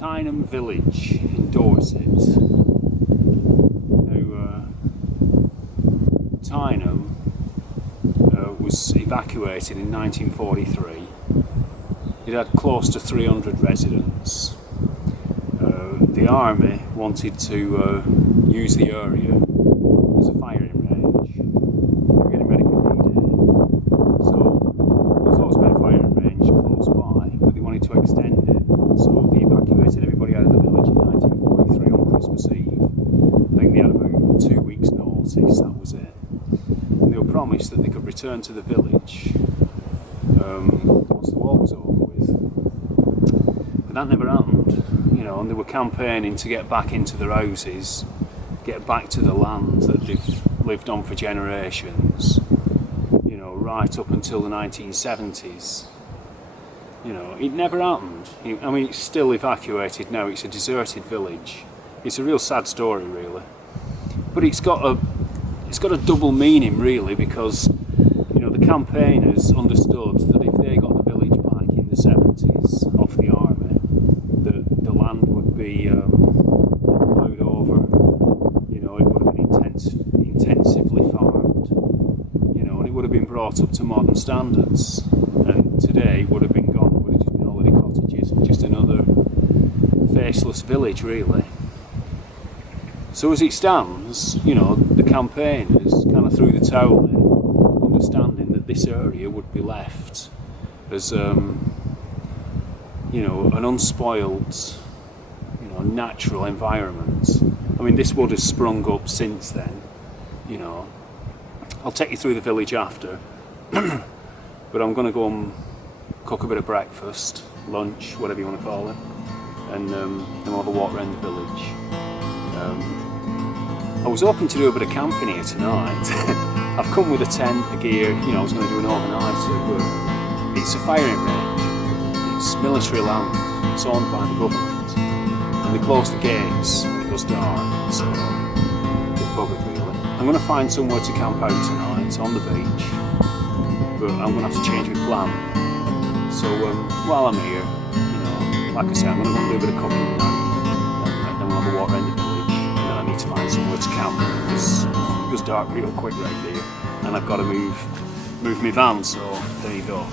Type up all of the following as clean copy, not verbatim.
Tyneham Village in Dorset. Now, Tyneham was evacuated in 1943. It had close to 300 residents. The army wanted to use the area as a firing range. They were getting ready for D-Day. So there's always been a firing range close by, but they wanted to extend it. So they evacuated everybody out of the village in 1943 on Christmas Eve. I think they had about 2 weeks' notice, that was it. And they were promised that they could return to the village once the war was over with. But that never happened. You know, and they were campaigning to get back into their houses, get back to the land that they've lived on for generations, you know, right up until the 1970s. You know, it never happened. I mean, it's still evacuated now, it's a deserted village. It's a real sad story, really. But it's got a double meaning, really, because, you know, the campaigners understood that if they got the village back in the 70s off the army, the land would be plowed over, you know, it would have been intensively farmed, you know, and it would have been brought up to modern standards. And today would have been gone, it would have just been holiday cottages, just another faceless village, really. So as it stands, you know, the campaigners kind of threw the towel in, understanding that this area would be left as you know, an unspoiled, you know, natural environment. I mean, this would have sprung up since then, you know. I'll take you through the village after, but I'm going to go and cook a bit of breakfast, lunch, whatever you want to call it, and then we'll have a walk around the village. I was hoping to do a bit of camping here tonight. I've come with a tent, a gear, you know, I was going to do an overnighter, but it's a firing range. It's military land, it's owned by the government, and they close the gates when it goes dark, so they're buggered, really. I'm going to find somewhere to camp out tonight on the beach, but I'm going to have to change my plan. So while I'm here, you know, like I say, I'm going to do a bit of cooking now, and then we'll have a walk around the village, and then I need to find somewhere to camp, because it goes dark real quick right there, and I've got to move my van, so there you go.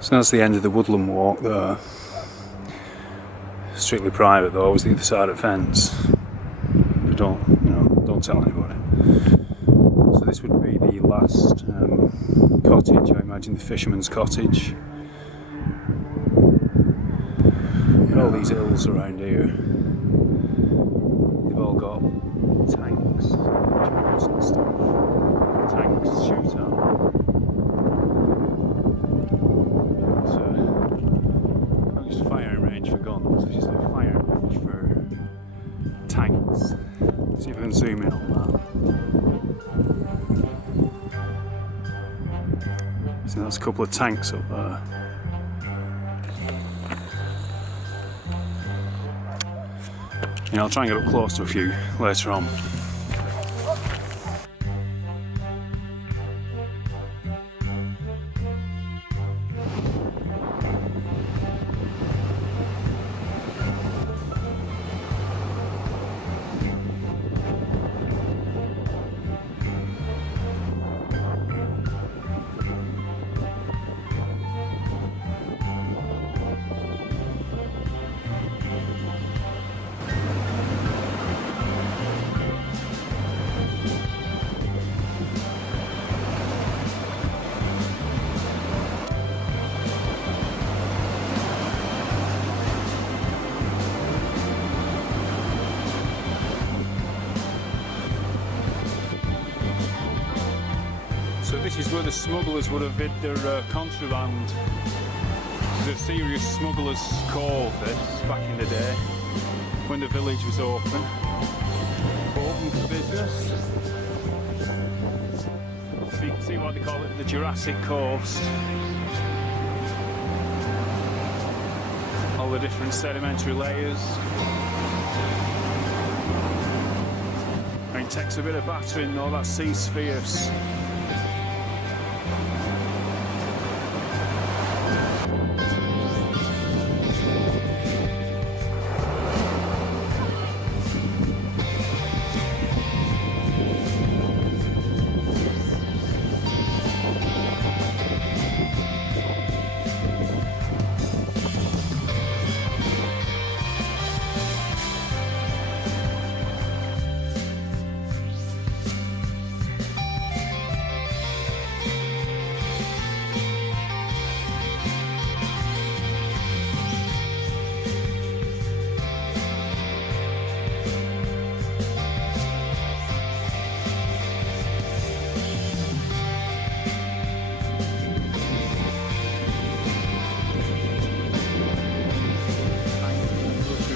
So that's the end of the woodland walk there. Strictly private though, always the other side of the fence. But don't tell anybody. So this would be the last cottage, I imagine the fisherman's cottage. All these hills around here, they've all got tanks, jars and stuff. Tanks shoot at. So that's a couple of tanks up there. Yeah, I'll try and get up close to a few later on. So this is where the smugglers would have hid their contraband. This is a serious smugglers' cove, this, back in the day, when the village was open. Open for business. So you can see what they call it, the Jurassic Coast. All the different sedimentary layers. And it takes a bit of battering though, that sea's fierce.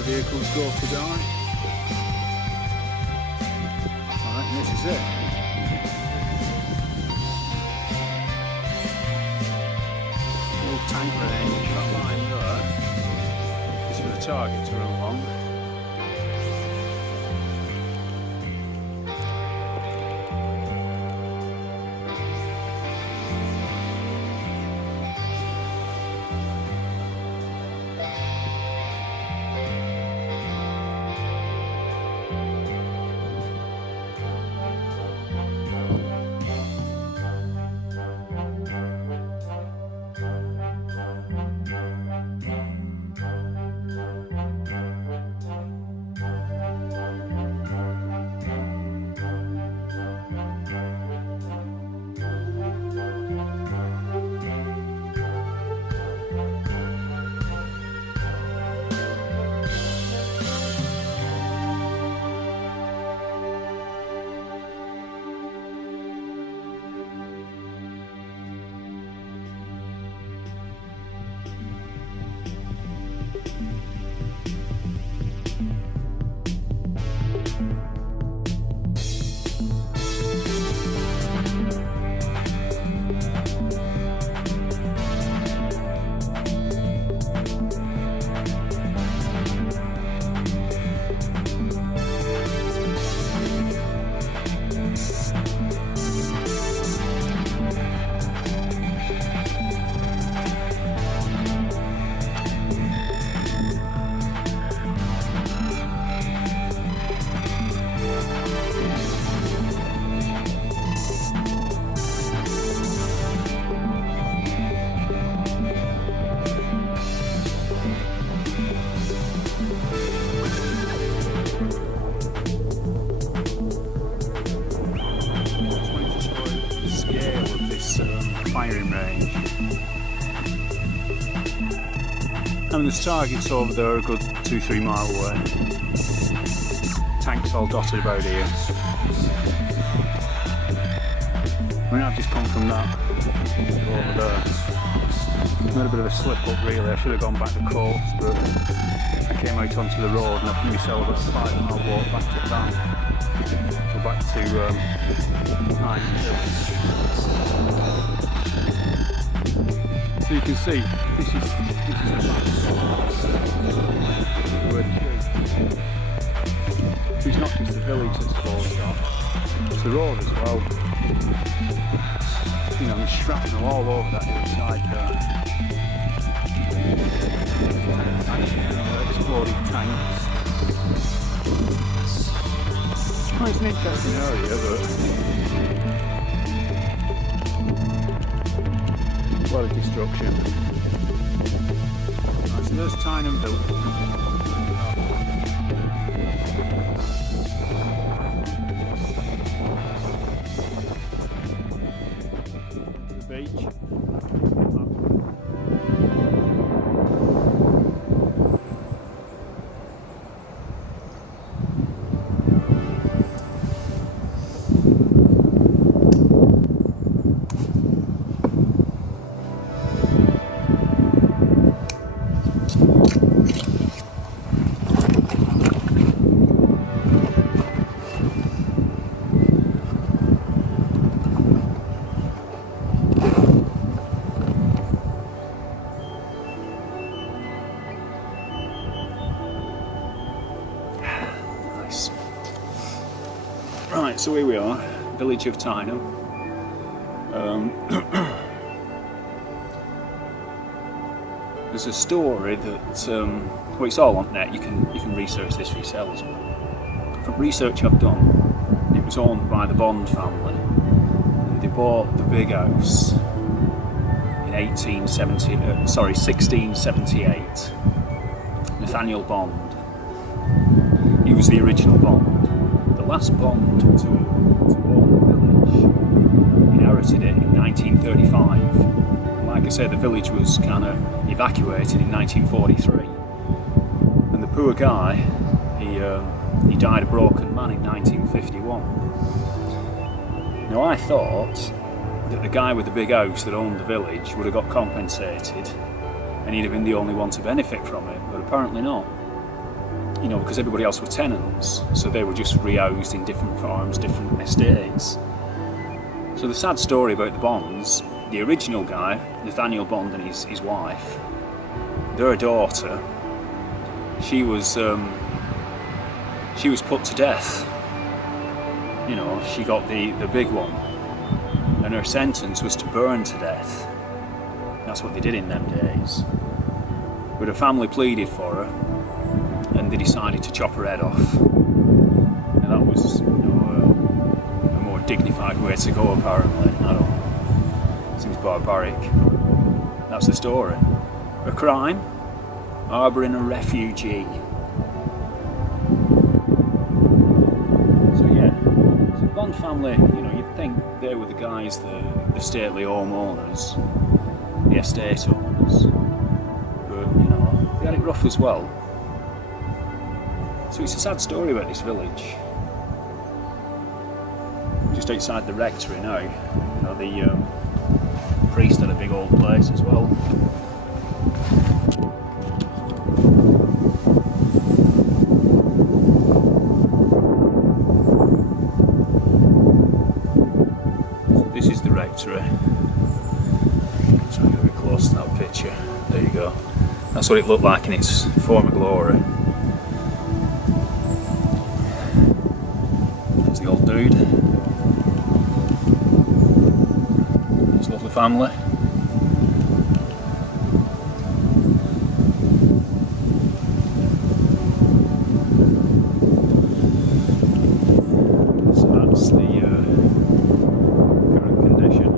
Vehicles go to die. Alright, and this is it. Little tank range, that line there is for the target to run along. Firing range. I mean, there's targets over there a good 2-3 mile away. Tanks all dotted about here. I mean, I've just come from that over there. Not a bit of a slip up really. I should have gone back to coast, but I came out onto the road and I've given myself a 5 mile walk back to town. Go back to Tyneham Village. So you can see this is where the tree. So it's not just the village that's closed off, it's the road as well. You know, there's shrapnel all over that hillside there. Exploded tanks. Well, it's an interesting area, but a lot of destruction. Right, so there's Tyneham Village. The beach. Right, so here we are, village of Tyneham. There's a story that, well, it's all on net. You can research this for yourselves. But from research I've done, it was owned by the Bond family, and they bought the big house in 1678. Nathaniel Bond. He was the original Bond. The last Bond to own the village inherited it in 1935. And like I said, the village was kind of evacuated in 1943. And the poor guy, he died a broken man in 1951. Now I thought that the guy with the big house that owned the village would have got compensated and he'd have been the only one to benefit from it, but apparently not. You know, because everybody else were tenants, so they were just rehoused in different farms, different estates. So the sad story about the Bonds, the original guy, Nathaniel Bond, and his wife, their daughter, she was put to death. You know, she got the big one, and her sentence was to burn to death. That's what they did in them days. But her family pleaded for her, and they decided to chop her head off. And that was, you know, a more dignified way to go, apparently. I don't know. Seems barbaric. That's the story. A crime? Harbouring a refugee. So yeah, so the Bond family, you know, you'd think they were the guys, the stately homeowners, the estate owners. But, you know, they had it rough as well. So it's a sad story about this village. Just outside the rectory now, you know, the priest had a big old place as well. So this is the rectory. Try and get a bit close to that picture. There you go. That's what it looked like in its former glory. There's the old dude. His lovely family. So that's the current condition.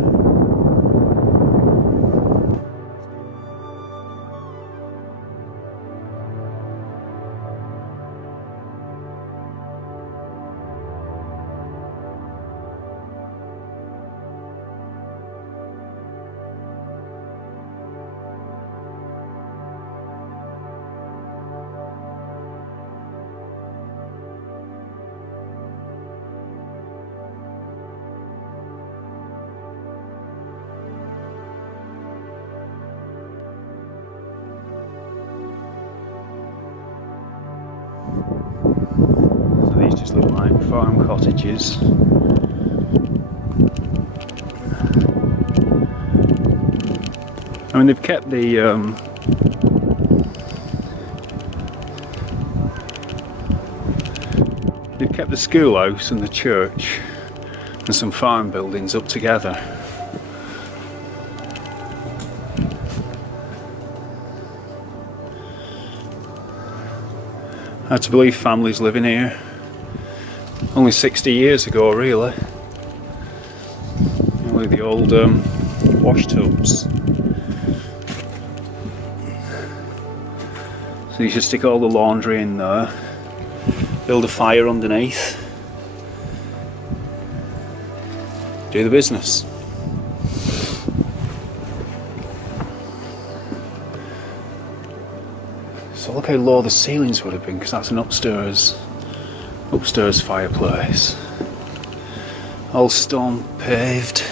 like farm cottages. I mean, they've kept the schoolhouse and the church and some farm buildings up together. Hard to believe families living here. Only 60 years ago, really. Only the old wash tubs. So you should stick all the laundry in there, build a fire underneath, do the business. So look how low the ceilings would have been, because that's an upstairs fireplace. All stone paved.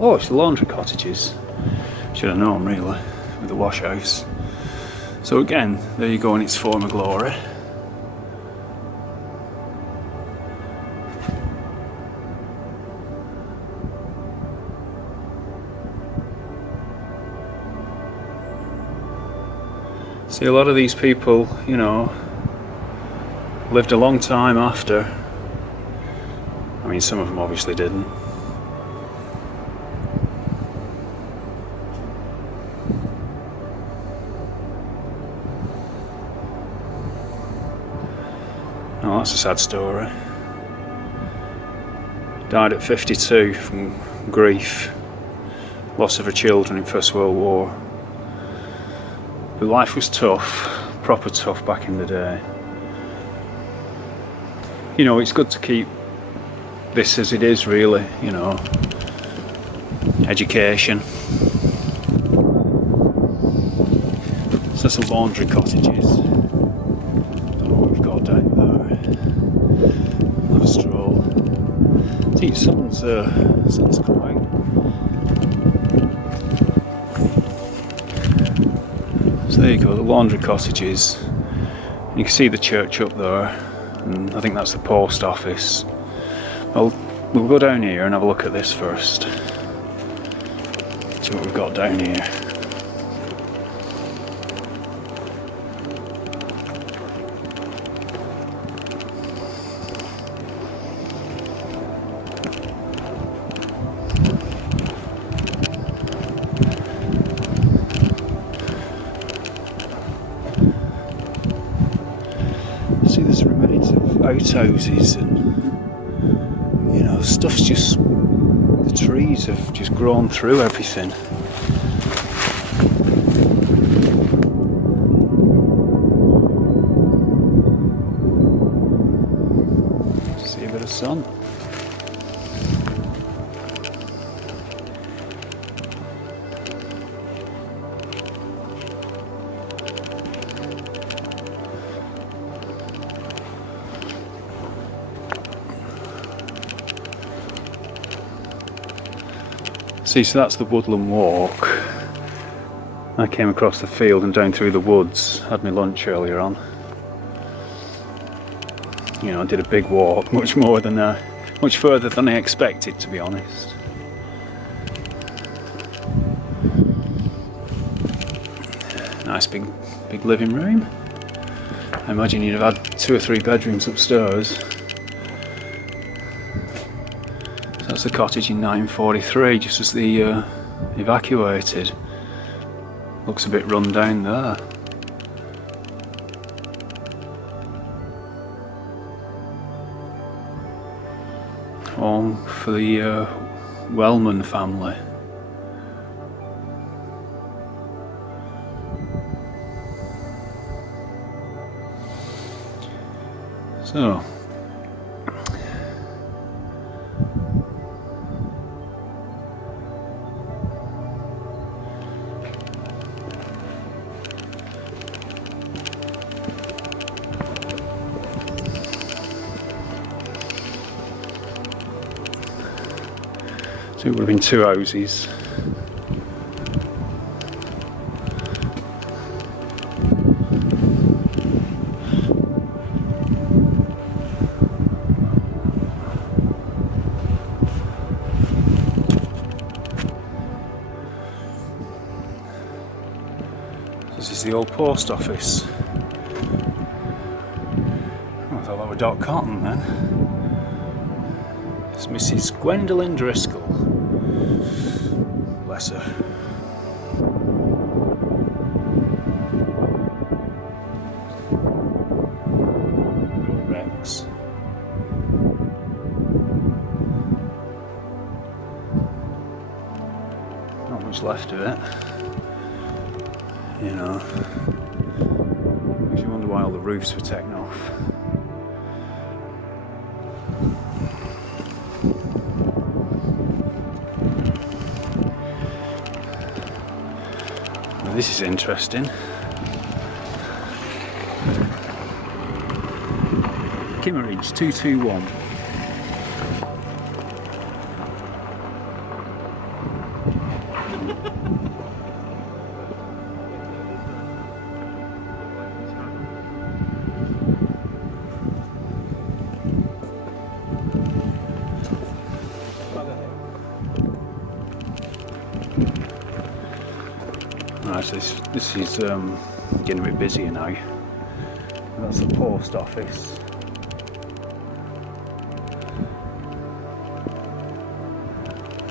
Oh, it's the laundry cottages. Should have known, really, with the wash house. So again, there you go in its former glory. See, a lot of these people, you know, lived a long time after. I mean, some of them obviously didn't. Oh, that's a sad story. Died at 52 from grief, loss of her children in First World War. But life was tough, proper tough back in the day. You know, it's good to keep this as it is, really, you know. Education. So that's the laundry cottages. Don't know what we've got down there. Have a stroll. See, sun's come out. So there you go, the laundry cottages. You can see the church up there, and I think that's the post office. Well, we'll go down here and have a look at this first. See what we've got down here. See, there's remains of outhouses and, you know, stuff's just, the trees have just grown through everything. See a bit of sun. See, so that's the woodland walk. I came across the field and down through the woods, had my lunch earlier on. You know, I did a big walk, much further than I expected, to be honest. Nice big living room. I imagine you'd have had 2 or 3 bedrooms upstairs. That's the cottage in 1943, just as they evacuated. Looks a bit run down there. Home for the Wellman family. So, it would have been 2 houses. is the old post office. Oh, I thought that were Doc Cotton then. It's Mrs. Gwendolyn Driscoll. Bless her. Little Rex. Not much left of it. You know. Makes you wonder why all the roofs were taken off. Well, this is interesting. Kimmeridge 221. Right, so this is getting a bit busier now. That's the post office.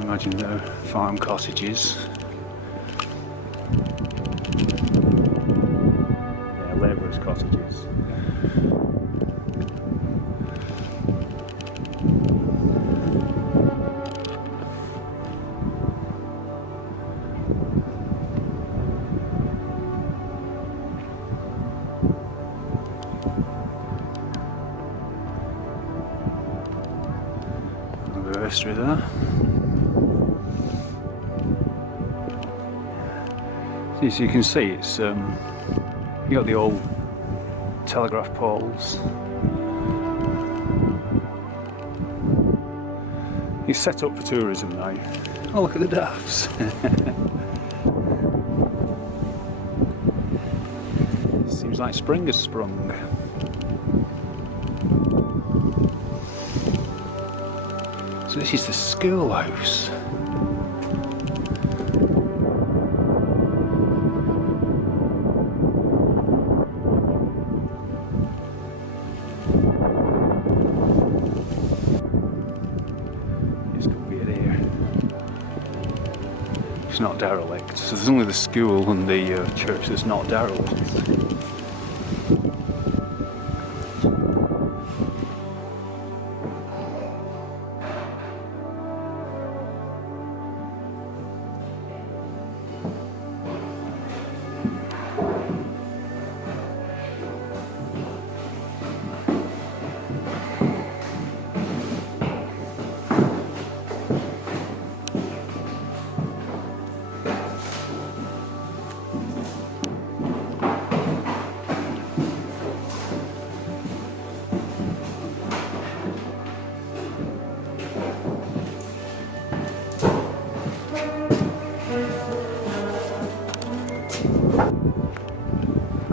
Imagine the farm cottages. Yeah, labourers' cottages. A bit of history there. As you can see, it's you got the old telegraph poles. It's set up for tourism now. Oh, look at the daffs. Seems like spring has sprung. So this is the schoolhouse. It's not derelict, so there's only the school and the church that's not derelict.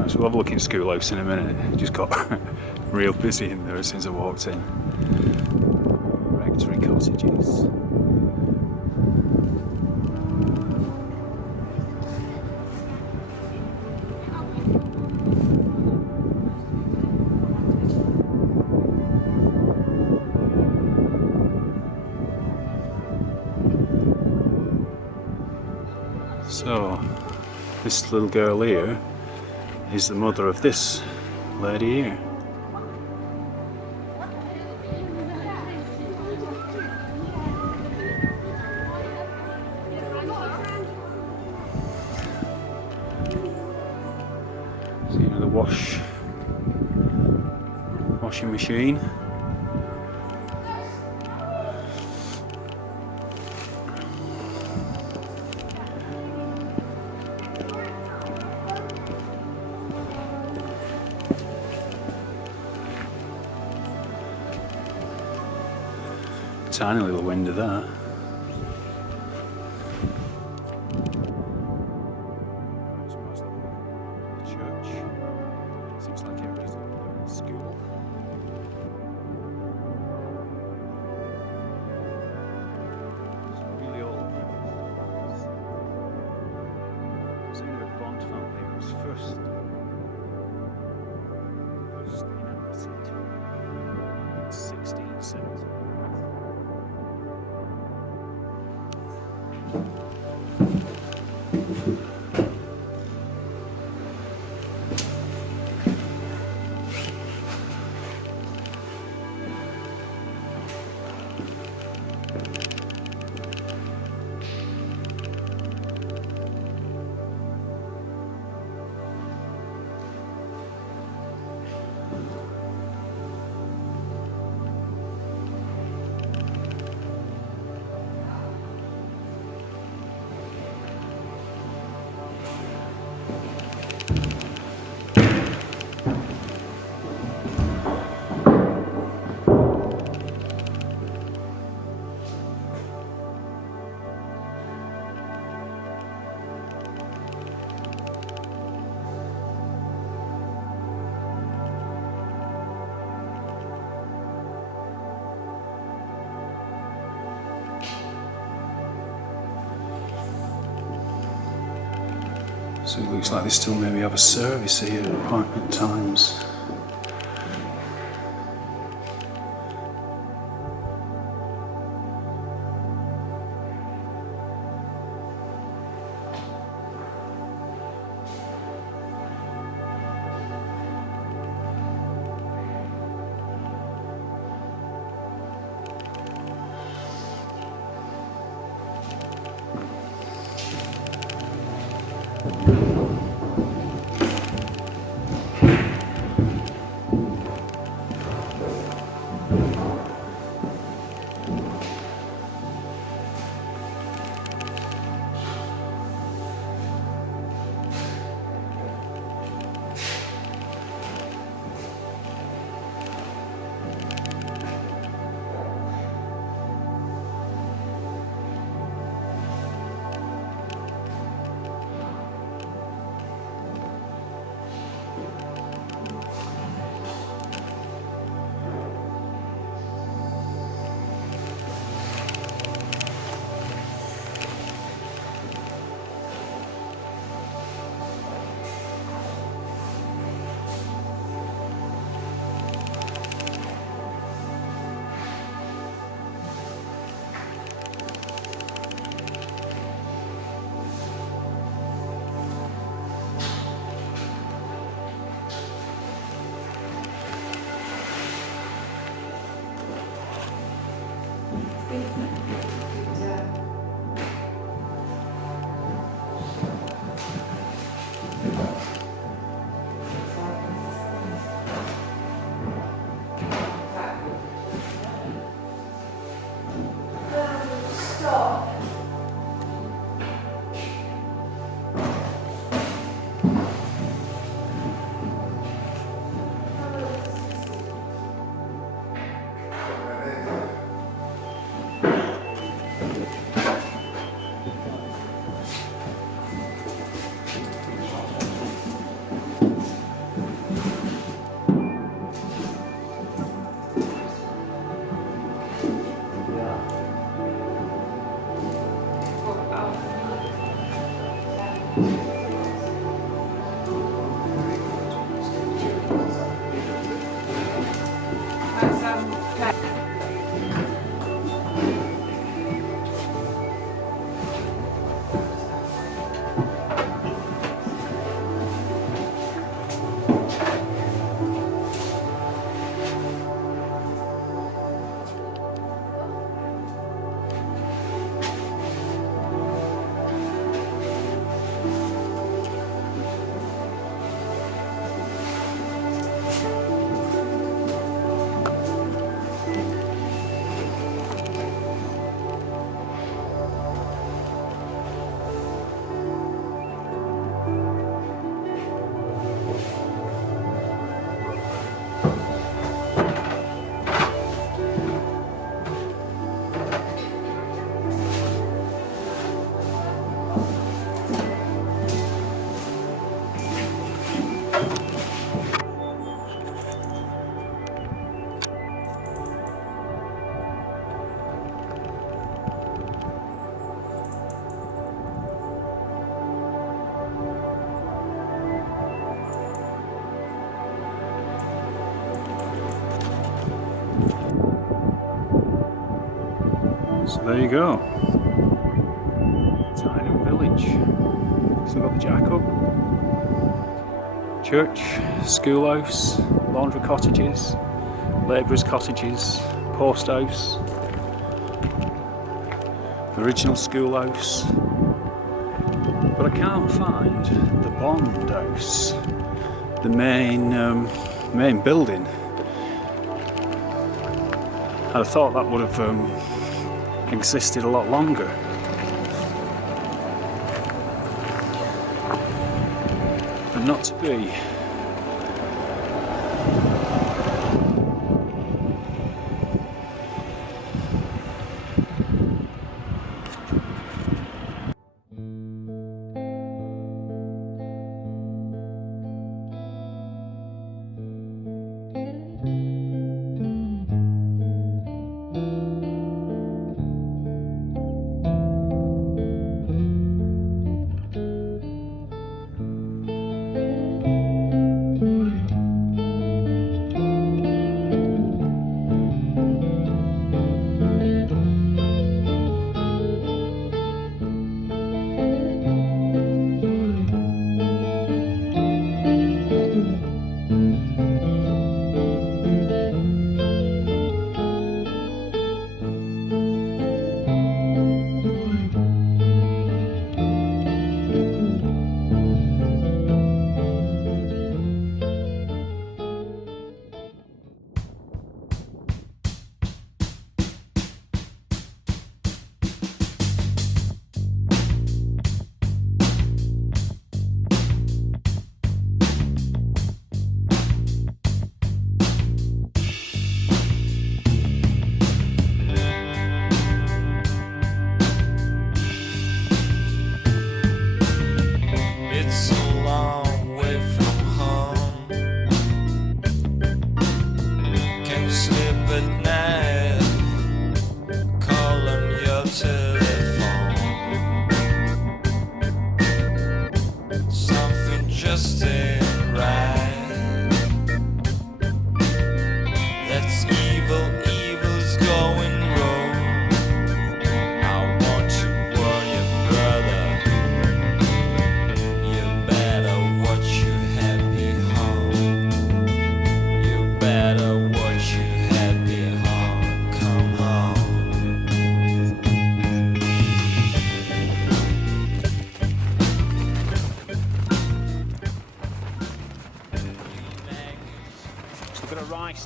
So we'll have a look in schoolhouse in a minute. It just got real busy in there as soon as I walked in. Rectory cottages. So, this little girl here is the mother of this lady here. So, you know, the washing machine. Tiny little window there. Church. Seems like everybody's at school. It's really old. It's the Bond family. It was first 1670. So it looks like they still maybe have a service here at times. there you go. Tyneham Village. Still got the jack up. Church, schoolhouse, laundry cottages, labourers' cottages, post house, original schoolhouse. But I can't find the bond house, the main building. I'd have thought that would have existed a lot longer. But not to be.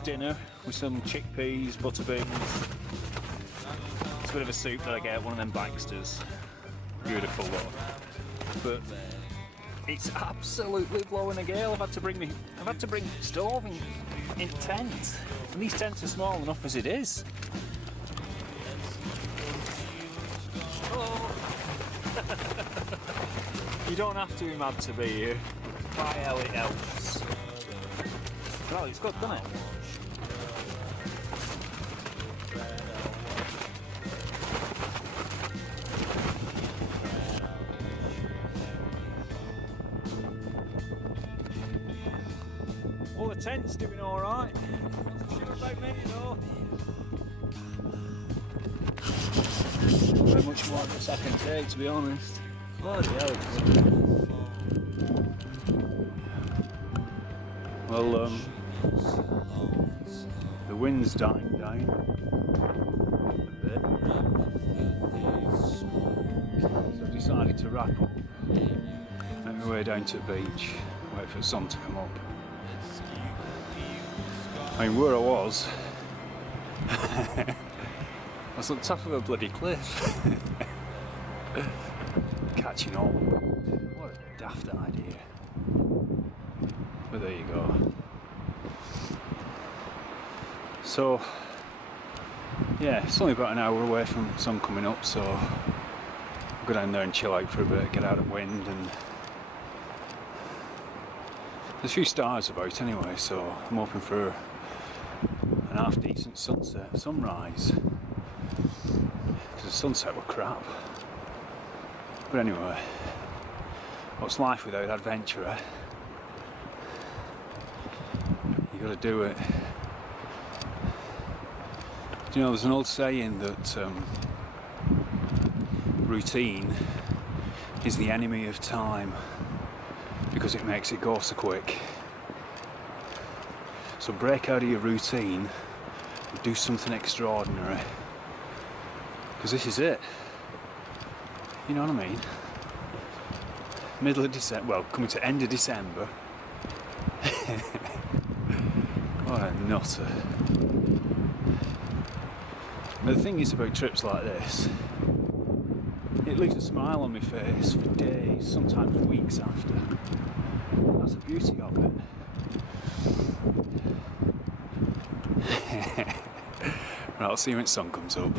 Dinner with some chickpeas, butter beans. It's a bit of a soup that I get, one of them Baxters. Beautiful though. But it's absolutely blowing a gale. I've had to bring stove in tent. And these tents are small enough as it is. Oh. You don't have to be mad to be here. By hell it helps. Well, it's good, doesn't it? Well, the tent's doing alright. Not so sure about me, though. Very much more of a second take, to be honest. Bloody hell. Well, the wind's dying down a bit. So I've decided to wrap up. Make my way down to the beach, wait for the sun to come up. I mean, where I was, I was on top of a bloody cliff. Catching all the wind. What a daft idea. But there you go. So, yeah, it's only about an hour away from the sun coming up, so I'll go down there and chill out for a bit, get out of wind, and there's a few stars about anyway, so I'm hoping for an half decent sunrise, because the sunset were crap. But anyway, what's life without adventure, eh? You gotta do it. Do you know, there's an old saying that routine is the enemy of time because it makes it go so quick. So break out of your routine and do something extraordinary, because this is it. You know what I mean? Middle of December, well, coming to end of December. What a nutter. But the thing is about trips like this, it leaves a smile on my face for days, sometimes weeks after. That's the beauty of it. Right, I'll see you when the sun comes up.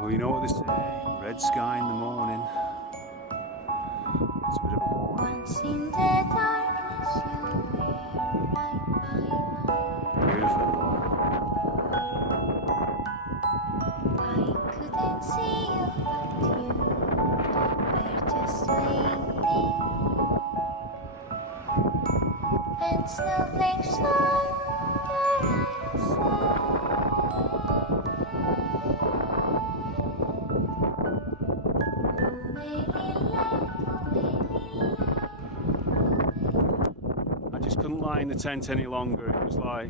Well, you know what they say, red sky in the morning. It's a bit of a warning. Once in the darkness you were right by my Beautiful. I couldn't see you, but you were just waiting. And snowflakes on your eyes I just couldn't lie in the tent any longer. It was like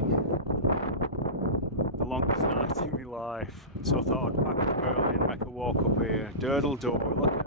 the longest night in my life. So I thought I'd pack up early and make a walk up here. Durdle Door, look at